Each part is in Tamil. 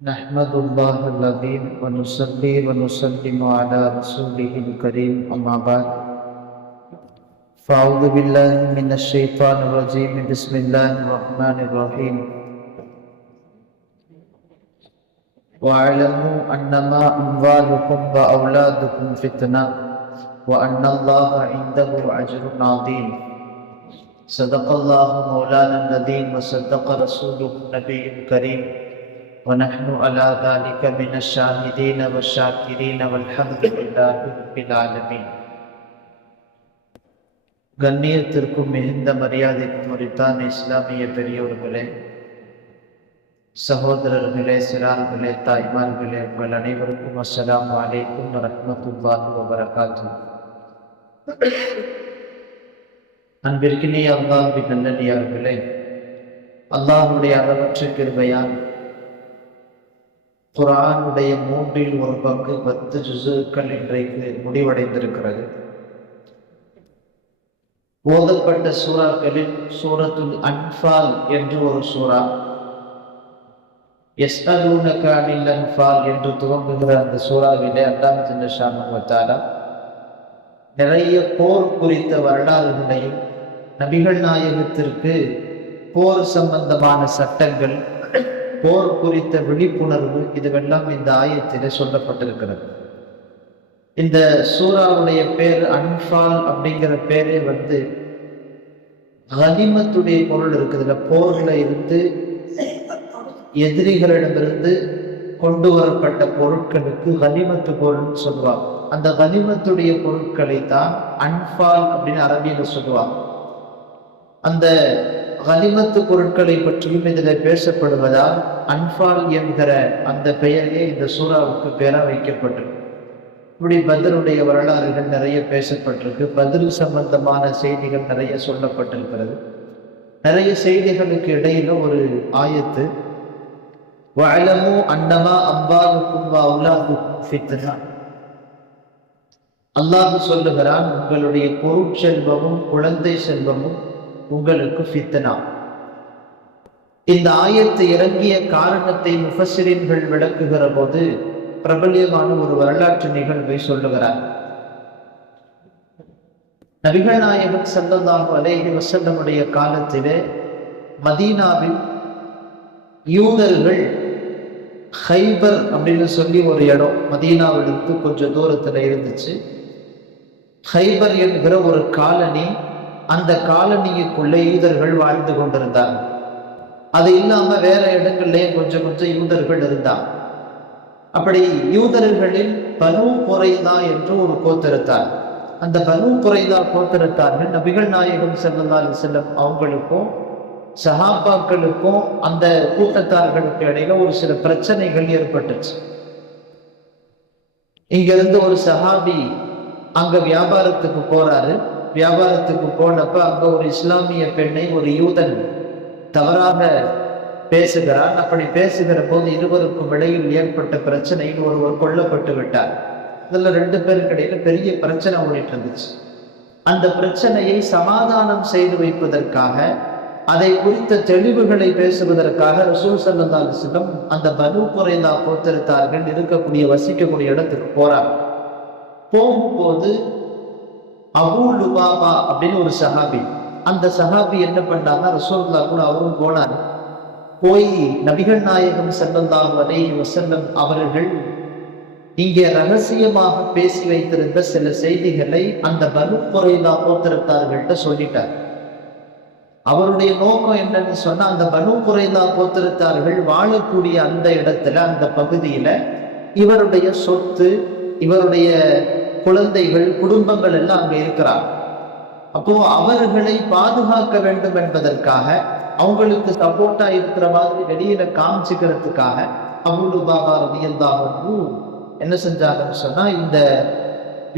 نحمد الله العظيم ونصلي ونسلم على رسوله الكريم أما بعد فأعوذ بالله من الشيطان الرجيم بسم الله الرحمن الرحيم واعلموا أنما أموالكم وأولادكم فتنة وأن الله عنده أجر عظيم صدق الله مولانا العظيم وصدق رسوله النبي الكريم ونحن على ذلك من الشاهدين والشاكرين والحمد لله رب العالمين. கண்ணியத்திற்கும் மிகுந்த மரியாதைக்கும் உரித்தான இஸ்லாமிய பெரியோர்களே, சகோதரர்களே, சிறார்களே, தாய்மார்களே, உங்கள் அனைவருக்கும் அஸ்ஸலாமு அலைக்கும் வரஹ்மத்துல்லாஹி வபரகாத்துஹு. அன்பிற்கினிய அல்லாஹ்வின் நல்லடியார்களே, அல்லாஹ்வுடைய அளவற்ற கிருபையால் குர்ஆனுடைய 1/3 10 ஜுஸுக்கள் இன்றைக்கு முடிவடைந்திருக்கிறது. ஓதப்பட்ட சூறாக்களில் சூரத்துல் அன்ஃபால் என்று ஒரு சூறா, யஸ்அலூனக அனில் அன்ஃபால் என்று துவங்குகிற அந்த சூறாவிலே அல்லாஹ் ஜல்லஷானஹு வ தஆலா நிறைய போர் குறித்த வரலாறுகளையும் நபிகள் நாயகத்திற்கு போர் சம்பந்தமான சட்டங்கள், போர் குறித்த விழிப்புணர்வு, இதுவெல்லாம் இந்த ஆயத்திலே சொல்லப்பட்டிருக்கிறது. இந்த சூறாவுடைய பேர் அன்ஃபால் அப்படிங்கிற பேரே கனிமத்துடைய பொருள் இருக்குதுல, போர்ல இருந்து எதிரிகளிடமிருந்து கொண்டு வரப்பட்ட பொருட்களுக்கு கனிமத்து பொருள் சொல்லுவாங்க. அந்த கனிமத்துடைய பொருட்களை தான் அன்ஃபால் அப்படின்னு அரபியில சொல்லுவாங்க. அந்த கனிமத்து பொருட்களை பற்றியும் இதில் பேசப்படுவதால் அன்ஃபால் என்கிற அந்த பெயரே இந்த சூறாவுக்கு பேரா வைக்கப்பட்டிருக்கு. இப்படி பத்ருடைய வரலாறுகள் நிறைய பேசப்பட்டிருக்கு. பத்ரு சம்பந்தமான செய்திகள் நிறைய சொல்லப்பட்டிருக்கிறது. நிறைய செய்திகளுக்கு இடையில ஒரு ஆயத்து, வஅலமு அன்னமா அம்வாலுக்கும் வ அவுலாதுக்கும் ஃபித்னா. அல்லாஹ் சொல்லுகிறான், உங்களுடைய பொருட்செல்வமும் குழந்தை செல்வமும் உங்களுக்கு ஃபித்னா. இந்த ஆயத்து இறங்கிய காரணத்தை முஃபஸ்ஸிரீன்கள் விளக்குகிற போது பிரபல்யமான ஒரு வரலாற்று நிகழ்வை சொல்லுகிறார். நபிகள் நாயகம் ஸல்லல்லாஹு அலைஹி வஸல்லமுடைய காலத்திலே மதீனாவில் யூதர்கள் ஹைபர் அப்படின்னு சொல்லி ஒரு இடம் மதீனாவிலிருந்து கொஞ்சம் தூரத்துல இருந்துச்சு. ஹைபர் என்கிற ஒரு காலனி, அந்த காலனிக்குள்ளே யூதர்கள் வாழ்ந்து கொண்டிருந்தாங்க. அது இல்லாம வேற இடங்கள்லயே கொஞ்சம் கொஞ்சம் யூதர்கள் இருந்தாங்க. அப்படி யூதர்களில் பனு குறைதா என்று ஒரு கோத்திரத்தார். அந்த பனு குறைதா கோத்திரத்தார்கள் நபிகள் நாயகம் ஸல்லல்லாஹு அலைஹி வஸல்லம் அவங்களுக்கும் சஹாபாக்களுக்கும் அந்த கூட்டத்தார்களுக்கு இடையில ஒரு சில பிரச்சனைகள் ஏற்பட்டுச்சு. இங்க இருந்து ஒரு சஹாபி அங்க வியாபாரத்துக்கு போறாரு. வியாபாரத்துக்கு போனப்ப அங்க ஒரு இஸ்லாமிய பெண்ணை ஒரு யூதன் தவறாக பேசுகிறான். அப்படி பேசுகிற போது இருவருக்கும் இடையில் ஏற்பட்ட பிரச்சனையில் ஒருவர் கொல்லப்பட்டு விட்டார். இதுல 2 பேருக்கு இடையில பெரிய பிரச்சனை ஓடிட்டு இருந்துச்சு. அந்த பிரச்சனையை சமாதானம் செய்து வைப்பதற்காக, அதை குறித்த தெளிவுகளை பேசுவதற்காக ரசூல் ஸல்லல்லாஹு அலைஹி வஸல்லம் அந்த பனு குறைதா கோத்திரத்தார்கள் இருக்கக்கூடிய வசிக்கக்கூடிய இடத்துக்கு போறாங்க. போகும்போது அபூ லுபாபா அப்படின்னு ஒரு சஹாபி, அந்த சஹாபி என்ன பண்ணாங்க, ரசூலுல்லாஹ் கூட அவரும் போனார். போய் நபிகள் நாயகம் ஸல்லல்லாஹு அலைஹி வஸல்லம் அவர்கள் இங்கே ரகசியமாக பேசி வைத்திருந்த சில செய்திகளை அந்த பனு குறைதா கோத்திரத்தார்கள்ட்ட சொல்லிட்டார். அவருடைய நோக்கம் என்னன்னு சொன்னா, அந்த பனு குறைதா கோத்திரத்தார்கள் வாழக்கூடிய அந்த இடத்துல, அந்த பகுதியில இவருடைய சொத்து, இவருடைய குழந்தைகள், குடும்பங்கள் எல்லாம் அங்க இருக்கிறார். அப்போ அவர்களை பாதுகாக்க வேண்டும் என்பதற்காக, அவங்களுக்கு சப்போர்ட்டா இருக்கிற மாதிரி வெளியில காமிச்சுக்கிறதுக்காக அபூ லுபாபா ரலியல்லாஹு அன்ஹு என்ன செஞ்சாங்கன்னு சொன்னா, இந்த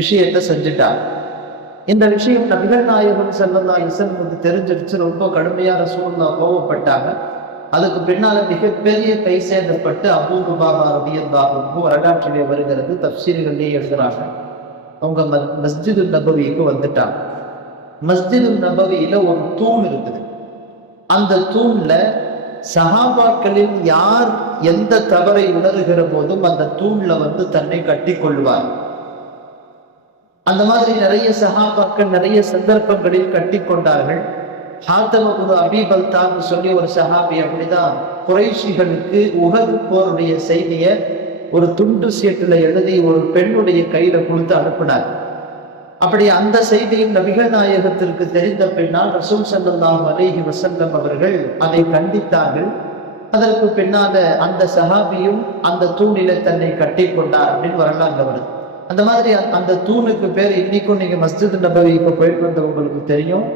விஷயத்தை செஞ்சுட்டாங்க. இந்த விஷயம் நபிகள் நாயகம் ஸல்லல்லாஹு அலைஹி வஸல்லம் தெரிஞ்சிருச்சு. ரொம்ப கடுமையா ரசூலுல்லாஹ் கோபப்பட்டாங்க. அதுக்கு பின்னால மிகப்பெரிய கை சேதப்பட்டு அபூ லுபாபா ரலியல்லாஹு அன்ஹு வரலாற்றிலே வருகிறது, தஃப்சீர்களிலே எழுதுறாங்க, அவங்க மஸ்ஜிது நபவிக்கு வந்துட்டாங்க. மஸ்ஜிது நபவியில ஒரு தூண் இருக்குது. அந்த தூண்ல சஹாபாக்களில் யார் எந்த தவறை உணர்கிற போதும் அந்த தூண்ல தன்னை கட்டி கொள்வார். அந்த மாதிரி நிறைய சஹாபாக்கள் நிறைய சந்தர்ப்பங்களில் கட்டி கொண்டார்கள். ஹாத்தம் இப்னு அபீ பல்தான்னு சொல்லி ஒரு சஹாபி அப்படிதான் குறைஷிகளுக்கு உஹது போருடைய செய்தியை ஒரு துண்டு சீட்டுல எழுதி ஒரு பெண்ணுடைய கையில கொடுத்து அனுப்பினார். அப்படி அந்த செய்தியும் நபிகள் நாயகத்திற்கு தெரிந்த பின்னால் ரசூல் ஸல்லல்லாஹு அலைஹி வஸல்லம் அவர்கள் அதை கண்டித்தார்கள். அதற்கு பின்னால அந்த சஹாபியும் அந்த தூணில தன்னை கட்டி கொண்டார் அப்படின்னு வரலாறு வருது. அந்த மாதிரி அந்த தூணுக்கு பேர் இன்னைக்கும் நீங்க மஸ்ஜித் நபவி இப்ப போயிட்டு வந்தவங்களுக்கு தெரியும்,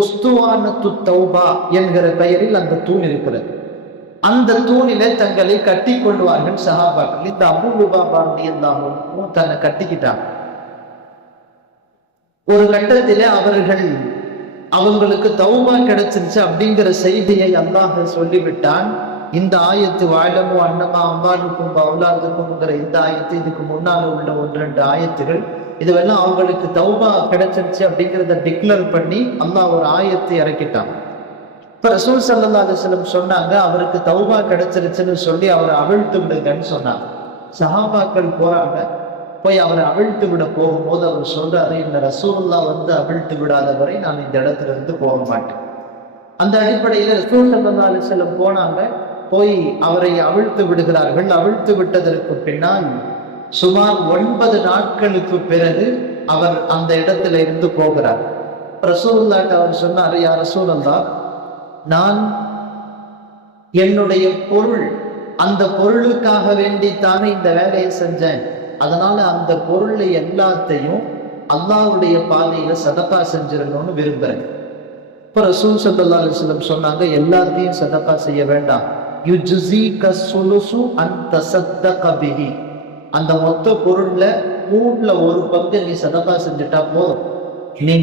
உஸ்துவானத்து தௌபா என்கிற பெயரில் அந்த தூண் இருக்கிறது. அந்த தூணிலே தங்களை கட்டி கொள்வார்கள் சஹாபாக்கள். இந்த அபூ லுபாபா ரலியல்லாஹு தன்னை கட்டிக்கிட்டாங்க. ஒரு கட்டத்திலே அவங்களுக்கு தௌபா கிடைச்சிருச்சு அப்படிங்கிற செய்தியை அல்லாஹ் சொல்லிவிட்டான். இந்த ஆயத்து வாழமோ அன்னமா அம்பானுக்கும் பவுலாதுக்கும்ங்கிற இந்த ஆயத்து, இதுக்கு முன்னால உள்ள 1-2 ஆயத்துகள், இதுவெல்லாம் அவங்களுக்கு தௌபா கிடைச்சிருச்சு அப்படிங்கிறத டிக்ளேர் பண்ணி அல்லாஹ் ஒரு ஆயத்தை இறக்கிட்டான். இப்ப ரசூல் ஸல்லல்லாஹு அலைஹி வஸல்லம் சொன்னாங்க, அவருக்கு தௌபா கிடைச்சிருச்சுன்னு சொல்லி அவரை அவிழ்த்து விடுங்கன்னு சொன்னாங்க. சஹாபாக்கள் போறாங்க, போய் அவரை அவிழ்த்து விட போகும்போது அவர் சொல்றாரு, இந்த ரசூலுல்லாஹ் அவிழ்த்து விடாத வரை நான் இந்த இடத்துல இருந்து போக மாட்டேன். அந்த அடிப்படையில ரசூல் ஸல்லல்லாஹு அலைஹி வஸல்லம் போனாங்க, போய் அவரை அவிழ்த்து விடுகிறார்கள். அவிழ்த்து விட்டதற்கு பின்னால் சுமார் 9 நாட்களுக்கு பிறகு அவர் அந்த இடத்துல இருந்து போகிறார். ரசூலுல்லாஹ் அவர் சொன்னாரு, யா ரசூலல்லாஹ், நான் என்னுடைய பொருள், அந்த பொருளுக்காக வேண்டித்தானே இந்த வேலையை செஞ்சேன், அதனால அந்த பொருளை எல்லாத்தையும் அல்லாஹ்வுடைய பாதையில சதகா செஞ்சிடணும்னு விரும்புறேன். இப்ப ரசூல் ஸல்லல்லாஹு அலைஹி வஸல்லம் சொன்னாங்க, எல்லாத்தையும் சதகா செய்ய வேண்டாம், யுஜ்ஸீக ஸுலுஸு அன் தஸத்தக பிஹி, அந்த மொத்த பொருள்ல 1/3 நீ சதகா செஞ்சுட்டா போதும், நீ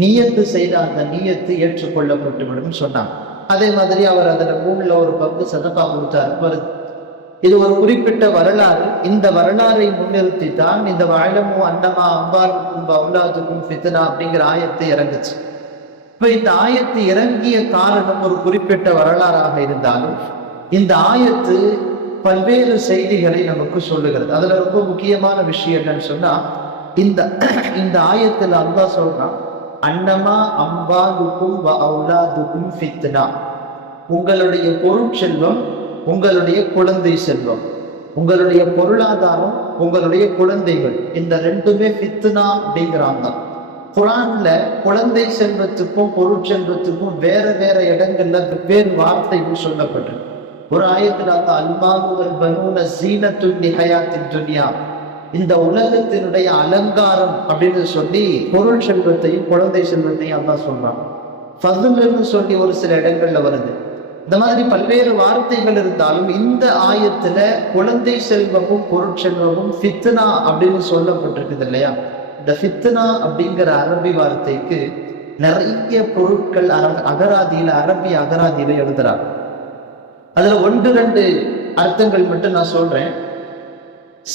நியத்து செய்த அந்த நியத்து ஏற்றுக்கொள்ளப்பட்டு விடும் சொன்னாங்க. அதே மாதிரி அவர் அதுல 1/3 சதகா கொடுத்தார். இது ஒரு குறிப்பிட்ட வரலாறு. இந்த வரலாறை முன்னிறுத்தி தான் இந்த வஅலமு அன்னமா அம்வாலுக்கும் வஅவுலாதுக்கும் ஃபித்னா அப்படிங்கிற ஆயத்தை இறங்குச்சு. இப்ப இந்த ஆயத்து இறங்கிய காரணம் ஒரு குறிப்பிட்ட வரலாறாக இருந்தாலும் இந்த ஆயத்து பல்வேறு செய்திகளை நமக்கு சொல்லுகிறது. அதுல ரொம்ப முக்கியமான விஷயம் என்னன்னு சொன்னா, இந்த ஆயத்துல அல்லாஹ் சொல்றான், அன்னமா அம்வாலுக்கும் வஅவுலாதுக்கும் ஃபித்னா, உங்களுடைய பொருட்செல்வம், உங்களுடைய குழந்தை செல்வம், உங்களுடைய பொருளாதாரம், உங்களுடைய குழந்தைகள், இந்த ரெண்டுமே ஃபித்னா அப்படிங்கிறாங்க. குர்ஆன்ல குழந்தை செல்வத்துக்கும் பொருட்செல்வத்துக்கும் வேற வேற இடங்கள்ல வெவ்வேறு வார்த்தைகள் சொல்லப்பட்டிருக்கு. ஒரு ஆயத்துல அல்மாலு வல் பனூன ஸீனத்துல் லிஹயாத்தித் துன்யா, இந்த உலகத்தினுடைய அலங்காரம் அப்படின்னு சொல்லி பொருள் செல்வத்தையும் குழந்தை செல்வத்தையும் அல்லாஹ் சொல்றான். ஃபதுல்னு சொல்லி ஒரு சில இடங்கள்ல வருது. இந்த மாதிரி பல்வேறு வார்த்தைகள் இருந்தாலும் இந்த ஆயத்துல குழந்தை செல்வமும் பொருட்செல்வமும் ஃபித்னா அப்படின்னு சொல்லப்பட்டிருக்குது இல்லையா. இந்த ஃபித்னா அப்படிங்கிற அரபி வார்த்தைக்கு நிறைய பொருட்கள் அரபி அகராதியில எழுதுறாங்க. அதுல 1-2 அர்த்தங்கள் மட்டும் நான் சொல்றேன்.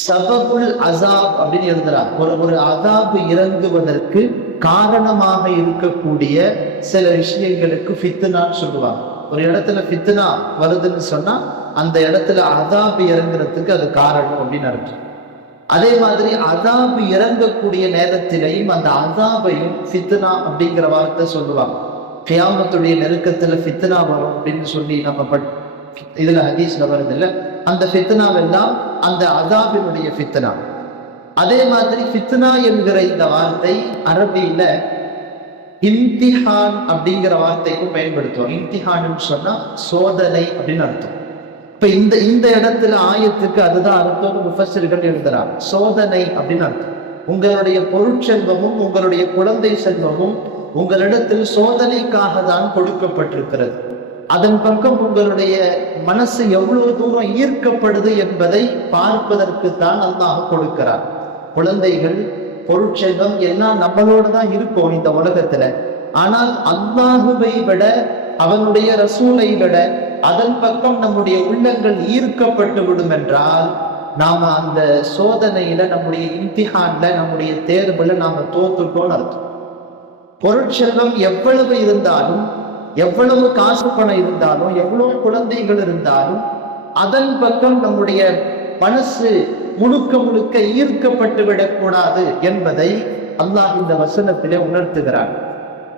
சபபுல் அசாப் அப்படின்னு எழுதுறாங்க. ஒரு அசாப் இறங்குவதற்கு காரணமாக இருக்கக்கூடிய சில விஷயங்களுக்கு ஃபித்னான்னு சொல்லுவாங்க. ஒரு இடத்துல ஃபித்னா வருதுன்னு சொன்னா அந்த இடத்துல அதாபு இறங்குறதுக்கு அது காரணம் அப்படின்னு அர்த்தம். அதே மாதிரி அதாபு இறங்கக்கூடிய நேரத்திலையும் அந்த அதாபையும் ஃபித்னா அப்படிங்கிற வார்த்தை சொல்லுவாங்க. கியாமத்துடைய நெருக்கத்துல ஃபித்னா வரும் அப்படின்னு சொல்லி நம்ம இதுல ஹதீஸ்ல வருது இல்ல, அந்த ஃபித்னாவெல்லாம் அந்த அதாபினுடைய ஃபித்னா. அதே மாதிரி ஃபித்னா என்கிற இந்த வார்த்தை அரபியில இம்திஹான் அப்படிங்கிற வார்த்தைக்கும் பயன்படுத்துவோம். இம்திஹான்னு சொன்னா சோதனை அப்படின்னு அர்த்தம். இப்ப இந்த இடத்துல ஆயத்துக்கு அதுதான் அர்த்தம். முஃபஸ்ஸிர்கள் எழுதுறாங்க, சோதனை அப்படின்னு அர்த்தம். உங்களுடைய பொருட்செல்வமும் உங்களுடைய குழந்தை செல்வமும் உங்களிடத்தில் சோதனைக்காக தான் கொடுக்கப்பட்டிருக்கிறது. அதன் பக்கம் உங்களுடைய மனசு எவ்வளவு தூரம் ஈர்க்கப்படுது என்பதை பார்ப்பதற்கு தான் அல்லாஹ் கொடுக்கிறார். குழந்தைகள், பொருட்செல்வம் எல்லாம் நம்மளோட தான் இருக்கும் இந்த உலகத்துல. ஆனால் அல்லாஹுவை விட, அவனுடைய ரசூலை விட அதன் பக்கம் நம்முடைய உள்ளங்கள் ஈர்க்கப்பட்டு விடும் என்றால் நாம அந்த சோதனையில, நம்முடைய இம்திஹான்ல, நம்முடைய தேர்வுல நாம தோத்துட்டோம்னு அர்த்தம். பொருட்செல்வம் எவ்வளவு இருந்தாலும் எவ்வளவு காசு பணம் இருந்தாலும் எவ்வளவு குழந்தைகள் இருந்தாலும் அதன் பக்கம் நம்முடைய மனசு முழுக்க முழுக்க ஈர்க்கப்பட்டு விடக்கூடாது என்பதை அல்லாஹ் இந்த வசனத்திலே உணர்த்துகிறார்.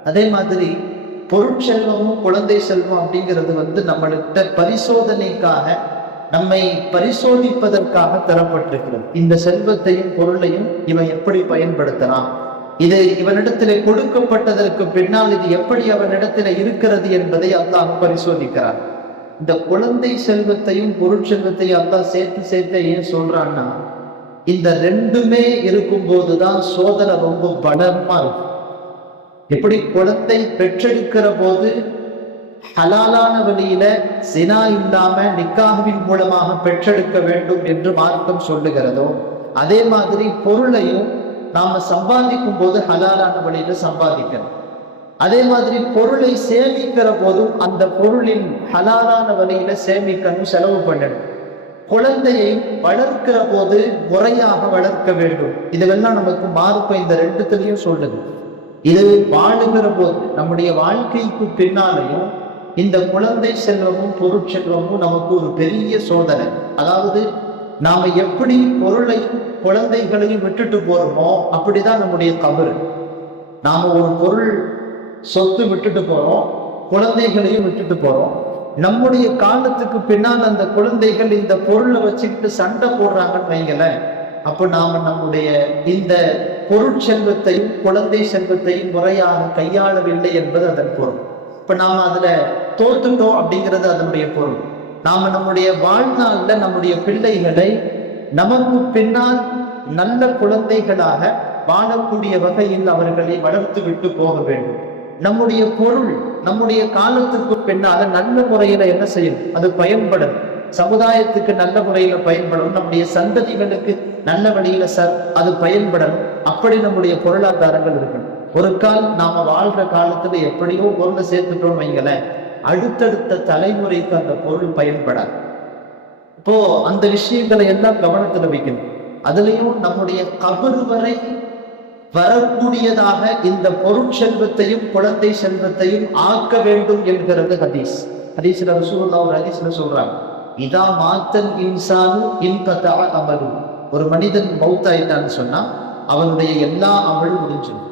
அதே மாதிரி பொருட்செல்வமும் குழந்தை செல்வம் அப்படிங்கிறது நம்மளுக்கு பரிசோதனைக்காக, நம்மை பரிசோதிப்பதற்காக தரப்பட்டிருக்கிறது. இந்த செல்வத்தையும் பொருளையும் இவன் எப்படி பயன்படுத்தலாம், இது இவனிடத்திலே கொடுக்கப்பட்டதற்கு பின்னால் இது எப்படி அவனிடத்திலே இருக்கிறது என்பதை அல்லாஹ் பரிசோதிக்கிறார். இந்த குழந்தை செல்வத்தையும் பொருட்செல்வத்தையும் அல்லாஹ் சேர்த்து ஏன் சொல்றான்னா, இந்த ரெண்டுமே இருக்கும் போதுதான் சோதனை ரொம்ப பலமா இருக்கும். எப்படி குழந்தை பெற்றெடுக்கிற போது ஹலாலான வழியில சினா இல்லாம நிக்காஹ்வின் மூலமாக பெற்றெடுக்க வேண்டும் என்று மார்க்கம் சொல்லுகிறதோ, அதே மாதிரி பொருளையும் நாம சம்பாதிக்கும் போது ஹலாலான வழியில சம்பாதிக்கணும். அதே மாதிரி பொருளை சேமிக்கிற போதும் அந்த பொருளின் ஹலாலான வழியில சேமிக்கணும், செலவு பண்ணணும். குழந்தையை வளர்க்கிற போது முறையாக வளர்க்க வேண்டும். இதுவெல்லாம் நமக்கு மார்க்கம் இந்த ரெண்டுத்திலையும் சொல்லுது. இது வாழுகிற போது நம்முடைய வாழ்க்கைக்கு பின்னாலையும் இந்த குழந்தை செல்வமும் பொருட்செல்வமும் நமக்கு ஒரு பெரிய சோதனை. அதாவது நாம எப்படி பொருளையும் குழந்தைகளையும் விட்டுட்டு போறோமோ அப்படிதான் நம்முடைய கபர். நாம ஒரு பொருள் சொத்து விட்டுட்டு போறோம், குழந்தைகளையும் விட்டுட்டு போறோம். நம்முடைய காலத்துக்கு பின்னால் அந்த குழந்தைகள் இந்த பொருளை வச்சுக்கிட்டு சண்டை போடுறாங்கன்னு வைங்களேன், அப்ப நாம நம்முடைய இந்த பொருட்செல்வத்தையும் குழந்தை செல்வத்தையும் முறையாக கையாளவில்லை என்பது அதன் பொருள். இப்ப நாம அதுல தோத்துட்டோம் அப்படிங்கிறது அதனுடைய பொருள். நாம நம்முடைய வாழ்நாள்ல நம்முடைய பிள்ளைகளை நமக்கு பின்னால் நல்ல குழந்தைகளாக வாழக்கூடிய வகையில் அவர்களை வளர்த்து விட்டு போக வேண்டும். நம்முடைய பொருள் நம்முடைய காலத்துக்கு பின்னால நல்ல முறையில என்ன செய்யணும், அது பயன்படும், சமுதாயத்துக்கு நல்ல முறையில பயன்படும், நம்முடைய சந்ததிகளுக்கு நல்ல வழியில அது பயன்படணும். அப்படி நம்முடைய பொருளாதாரங்கள் இருக்கணும். ஒரு கால் நாம வாழ்ற காலத்துல எப்படியோ பொருளை சேர்த்துட்டோம் வைங்களேன், அடுத்தடுத்த தலைமுறைக்கு அந்த பொருள் பயன்படாது. இப்போ அந்த விஷயங்களை எல்லாம் கவனத்துல வைக்கணும். அதுலயும் நம்முடைய கபர் வரை வரக்கூடியதாக இந்த பொருட்செல்வத்தையும் குழந்தை செல்வத்தையும் ஆக்க வேண்டும் என்கிறது ஹதீஸ். ஹதீஸ்ல ரசூலுல்லாஹ் ஒரு ஹதீஸ்ல சொல்றாங்க, இதா மாத்தல் இன்சானு இன்கதா அமலு. ஒரு மனிதன் மௌத்தாயிட்டான்னு சொன்னா அவனுடைய எல்லா அமலும் முடிஞ்சிடும்.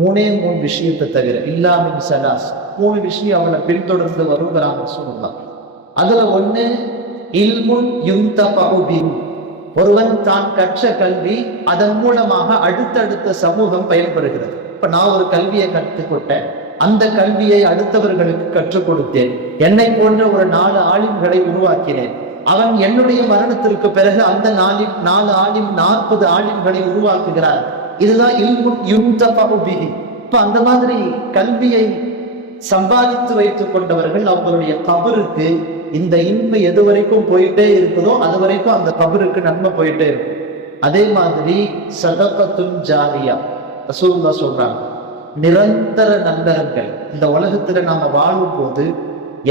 மூணு விஷயத்தை தவிர இல்லாமின் சலாஸ், 3 விஷயம் அவனை பின்தொடர்ந்து வருகிறாங்க சொல்லலாம். அதுல ஒண்ணு இல்முன் யுன்தஃபஉ பிஹி. ஒருவன் தான் கற்ற கல்வி அதன் மூலமாக அடுத்தடுத்த சமூகம் பயன்படுகிறது. இப்ப நான் ஒரு கல்வியை கற்றுக்கொண்டேன், அந்த கல்வியை அடுத்தவர்களுக்கு கற்றுக் கொடுத்தேன். என்னை போன்ற ஒரு 4 ஆலிம்களை உருவாக்கினேன். அவன் என்னுடைய மரணத்திற்கு பிறகு அந்த 4 ஆலிம் 40 ஆலிம்களை உருவாக்குகிறார். இதுதான் இல்முன் யுன்தஃபஉ பிஹி. இப்ப அந்த மாதிரி கல்வியை சம்பாதித்து வைத்துக் கொண்டவர்கள் அவங்களுடைய கபருக்கு இந்த இன்மை எது வரைக்கும் போயிட்டே இருக்குதோ அது வரைக்கும் அந்த கபருக்கு நன்மை போயிட்டே இருக்கும். அதே மாதிரி சதகத்துன் ஜாரியா, ரசூலுல்லாஹ் சொல்றாங்க, நிரந்தர நல்லறங்கள். இந்த உலகத்துல நாம வாழும் போது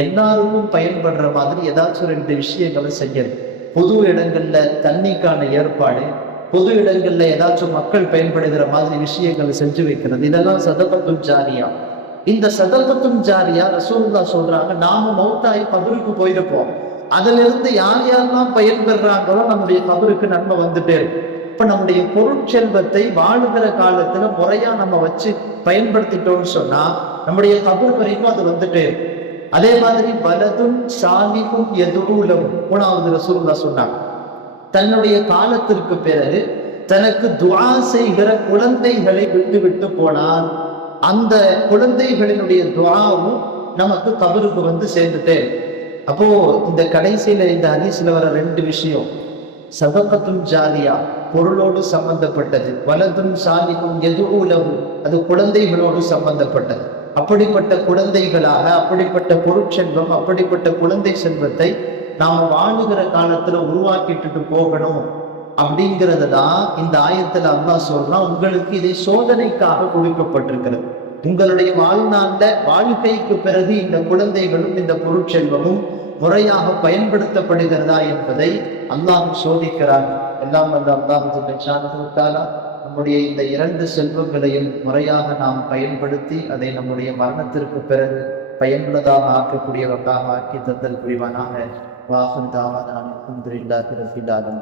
எல்லாருக்கும் பயன்படுற மாதிரி ஏதாச்சும் 2 விஷயங்களை செய்யணும். பொது இடங்கள்ல தண்ணிக்கான ஏற்பாடு, பொது இடங்கள்ல ஏதாச்சும் மக்கள் பயன்படுகிற மாதிரி விஷயங்களை செஞ்சு வைக்கிறது, இதெல்லாம் சதகத்துன் ஜாரியா. இந்த சதகத்துன் ஜாரியா ரசூலுல்லாஹ் சொல்றாங்க, நாம மௌத்தாய் கபருக்கு போயிருப்போம், அதுல இருந்து யார் யாரெல்லாம் பயன்பெறாங்களோ நம்முடைய கபருக்கு நன்மை வந்துட்டே இருக்கு. இப்ப நம்முடைய பொருட்செல்வத்தை வாழுகிற காலத்துல முறையா நம்ம வச்சு பயன்படுத்திட்டோம்னு சொன்னா நம்முடைய கபர் வரைக்கும் அது வந்துட்டே இருக்கு. அதே மாதிரி பலதும் சாலிஹும் யதுலஹு, 3வது ரசூலுல்லாஹ் சொன்னாங்க, தன்னுடைய காலத்திற்கு பிறகு தனக்கு துஆ செய்கிற குழந்தைகளை விட்டு விட்டு போனால் அந்த குழந்தைகளினுடைய துஆவும் நமக்கு கபருக்கு வந்து சேர்ந்துட்டே. அப்போ இந்த கடைசியில இந்த ஹதீஸ்ல வர 2 விஷயம், சதகத்துன் ஜாரியா பொருளோடு சம்பந்தப்பட்டது, வலதுன் சாலிஹும் யதுலஹு அது குழந்தைகளோடு சம்பந்தப்பட்டது. அப்படிப்பட்ட குழந்தைகளாக, அப்படிப்பட்ட பொருட்செல்வம், அப்படிப்பட்ட குழந்தை செல்வத்தை நாம வாழுகிற காலத்துல உருவாக்கிட்டு போகணும். அப்படிங்கிறது தான் இந்த ஆயத்துல அல்லாஹ் சொல்றான், உங்களுக்கு இதை சோதனைக்காக கொடுக்கப்பட்டிருக்கிறது. உங்களுடைய வாழ்நாள்ல வாழ்க்கைக்கு பிறகு இந்த குழந்தைகளும் இந்த பொருட்செல்வமும் முறையாக பயன்படுத்தப்படுகிறதா என்பதை அல்லாஹ் சோதிக்கிறார். எல்லாம் வந்த அல்லாஹ் நம்முடைய இந்த 2 செல்வங்களையும் முறையாக நாம் பயன்படுத்தி அதை நம்முடைய மரணத்திற்கு பிறகு பயனுள்ளதாக ஆக்கக்கூடியவர்களாக ஆக்கி தந்தல் புரிவானாக. வாஹிர் தாவானா அல்ஹம்துலில்லாஹி ரப்பில் ஆலமீன்.